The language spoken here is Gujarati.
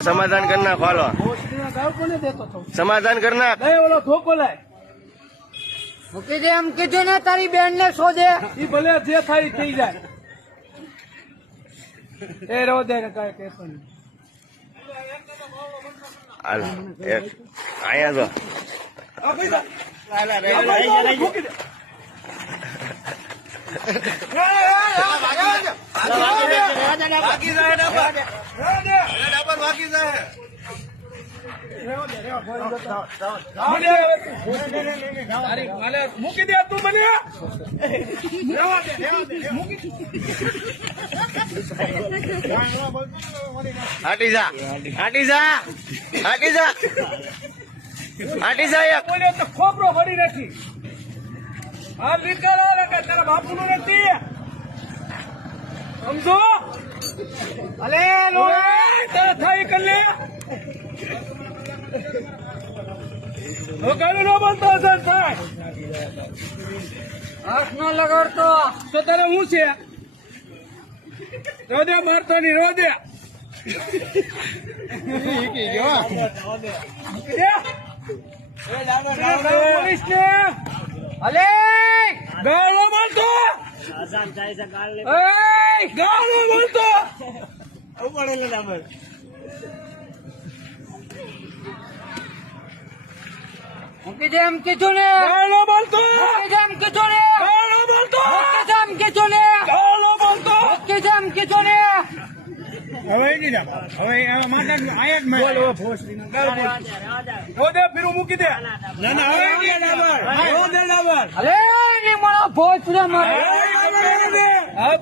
સમાધાન કરી નાખ હાલો સમાધાન કરી નાખ ઓલો ધોકો લાય મૂકી દે એમ કીધું ને તારી બેન ને શોધે ઈ ભલે જે થાય ઈ થઈ જાય એ રો દે ને કાંઈ કહેતો નહીં હાલ એક અહીંયા જો મૂકી દે મૂકી દે તું મને હાટી જા હાટી જા હાટી જા હાટી જા એક બોલે તો ખોપરો ભરી નથી આ લીકર આવે કે તારા બાપુ નું નથી સમજો અલે નો તારા થાય કર લે ગાડી નો બનતો સર થાય હાથ ન લગાડતો તો તારે હું છે રોદે મારતો ની રોદે પોલીસ ને અલે ગાળો મારતો ગાળો મારતો મૂકી દે એમ કીધું ને ગાળો મારતો મૂકી દે એમ કીધું ને ગાળો મારતો મૂકી દે એમ કીધું ને ગાળો મારતો મૂકી દે એમ કીધું ને હવે નહીં જા હવે માતા આયા જ મેં બોલો ફોસ રોદે ફીરું મૂકી દે ના ના હવે નહીં ડાબર રોદે ડાબર અલે ની મારો ભોજ મારે હવે